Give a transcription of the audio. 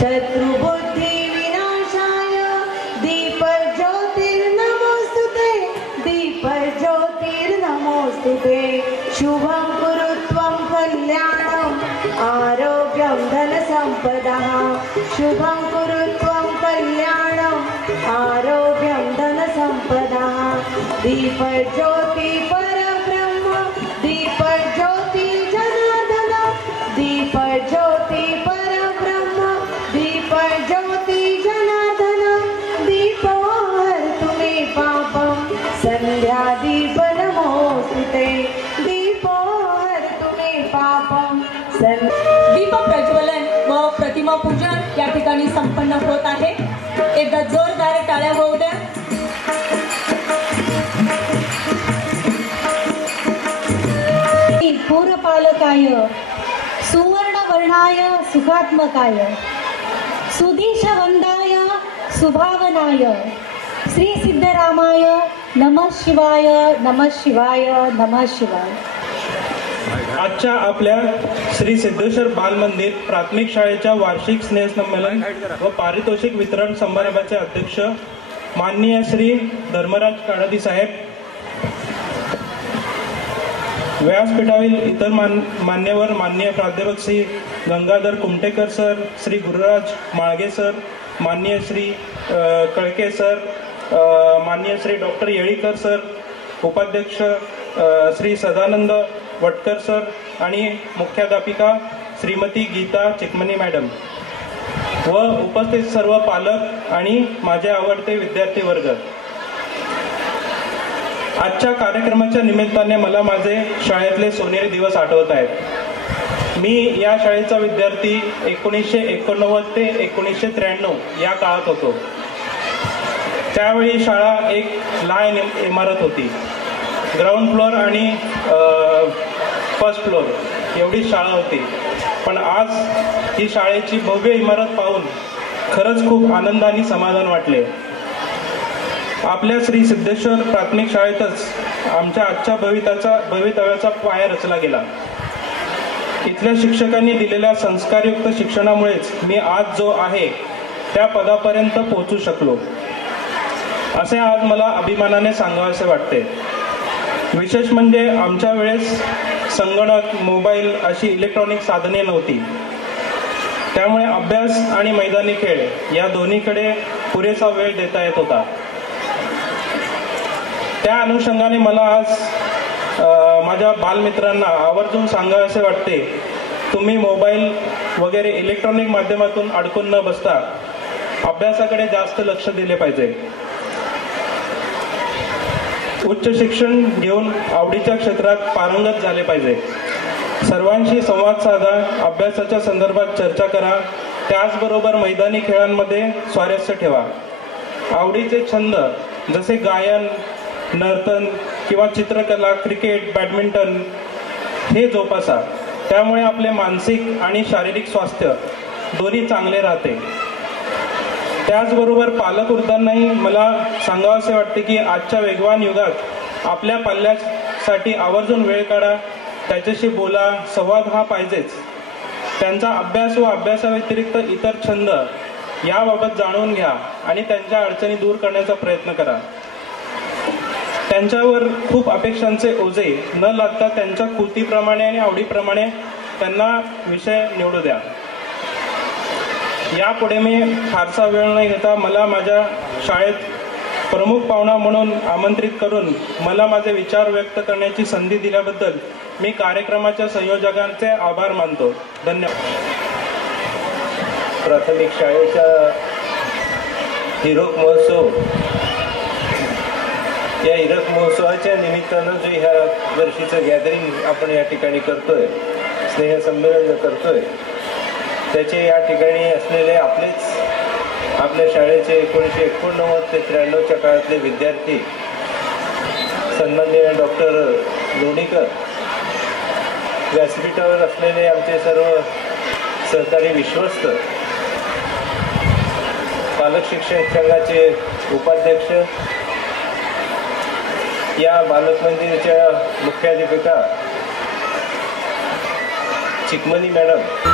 शत्रुबुद्धि विनाशाय दीपज्योतिर्नमोस्तुते दीपज्योतिर्नमोस्तुते शुभं कुरु त्वं कल्याणम् आरोग्यं धनसम्पदः शुभं कुरु त्वं कल्याणम् आरोग्यं धनसम्पदः दीपज्योति परब्रह्म दीपज्योति जनार्दन दीपज्योति परब्रह्म दीपज्योति जनार्दन दीपवार तुम्ही पापं संध्या दीप नमोस्तुते दीपवार तुम्ही पापं दीप प्रज्वलन व प्रतिमा पूजन या ठिकाणी संपन्न होत आहे। एकदा जोरदार टाळ्या होऊ द्या। पूरपालकाय सुवर्णवर्णाय सुखात्मकाय सुदीशवंदाय सुभावनाय श्री सिद्धरामाय नमः शिवाय नमः शिवाय नमः शिवाय। आजच्या आपल्या श्री सिद्धेश्वर बाल मंदिर प्राथमिक शाळेच्या वार्षिक स्नेहसंमेलन व पारितोषिक वितरण समारंभाचे अध्यक्ष माननीय श्री धर्मराज काळादी साहेब, व्यासपीठावरील इतर मान्यवर माननीय प्राध्यापक श्री गंगाधर कुमटेकर सर, श्री गुरुराज माळगे सर, माननीय श्री कळके सर, माननीय श्री डॉक्टर येळीकर सर, उपाध्यक्ष श्री सदानंद वटकर सर आणि मुख्याध्यापिका श्रीमती गीता चिकमनी मॅडम व उपस्थित सर्व पालक आणि माझे आवडते विद्यार्थी वर्ग, आजच्या कार्यक्रमाच्या निमित्ताने मला माझे शाळेतले सोनेरी दिवस आठवत आहेत। मी या शाळेचा विद्यार्थी 1989 ते 1993 या काळात होतो। त्यावेळी शाळा एक लहान इमारत होती, ग्राउंड फ्लोअर आणि फर्स्ट फ्लोअर एवढी शाळा होती, पण आज ही शाळेची भव्य इमारत पाहून खरंच खूप आनंद आणि समाधान वाटले। आपल्या श्री सिद्धेश्वर प्राथमिक शाळेतच आमच्या आजच्या भवितव्याचा पाया रचला गेला। इथल्या शिक्षकांनी दिलेल्या संस्कारयुक्त शिक्षणामुळेच मी आज जो आहे त्या पदापर्यंत पोहोचू शकलो, असे आज मला अभिमानाने सांगावेसे वाटते। विशेष म्हणजे आमच्या वेळेस संगणक, मोबाईल अशी इलेक्ट्रॉनिक साधने नव्हती, त्यामुळे अभ्यास आणि मैदानी खेळ या दोन्हीकडे पुरेसा वेळ देता येत होता। त्या अनुषंगाने मला आज माझ्या बालमित्रांना आवर्जून सांगावेसे वाटते, तुम्ही मोबाईल वगैरे इलेक्ट्रॉनिक माध्यमातून अडकून न बसता अभ्यासाकडे जास्त लक्ष दिले पाहिजे। उच्च शिक्षण घेऊन आवडीच्या क्षेत्रात पारंगत झाले पाहिजे। सर्वांशी संवाद साधा, अभ्यासाच्या संदर्भात चर्चा करा, त्याचबरोबर मैदानी खेळांमध्ये स्वारस्य ठेवा। आवडीचे छंद जसे गायन, नर्तन किंवा चित्रकला, क्रिकेट, बॅडमिंटन हे जोपासा, त्यामुळे आपले मानसिक आणि शारीरिक स्वास्थ्य दोन्ही चांगले राहते। त्याचबरोबर पालक वृद्धांनाही मला सांगावसे वाटते की आजच्या वेगवान युगात आपल्या पाल्यासाठी आवर्जून वेळ काढा, त्याच्याशी बोला, संवाद हा पाहिजेच। त्यांचा अभ्यास व अभ्यासाव्यतिरिक्त इतर छंद याबाबत जाणून घ्या आणि त्यांच्या अडचणी दूर करण्याचा प्रयत्न करा। त्यांच्यावर खूप अपेक्षांचे ओझे न लागता त्यांच्या कृतीप्रमाणे आणि आवडीप्रमाणे त्यांना विषय निवडू द्या। यापुढे मी फारसा वेळ न घेता मला माझ्या शाळेत प्रमुख पाहुणा म्हणून आमंत्रित करून मला माझे विचार व्यक्त करण्याची संधी दिल्याबद्दल मी कार्यक्रमाच्या संयोजकांचे आभार मानतो। धन्यवाद। प्राथमिक शाळेचा हिरक महोत्सव, या हिरक महोत्सवाच्या निमित्तानं जो ह्या वर्षीचं गॅदरिंग आपण या ठिकाणी करतोय, स्नेहसंमेलन करतोय, त्याचे या ठिकाणी असलेले आपलेच आपल्या शाळेचे 1989 ते 93च्या काळातले विद्यार्थी सन्माननीय डॉक्टर लोणीकर, व्यासपीठावर असलेले आमचे सर्व सहकारी विश्वस्त, पालक शिक्षक संघाचे उपाध्यक्ष, या बालक मंदिराच्या मुख्याध्यापिका चिकमनी मॅडम,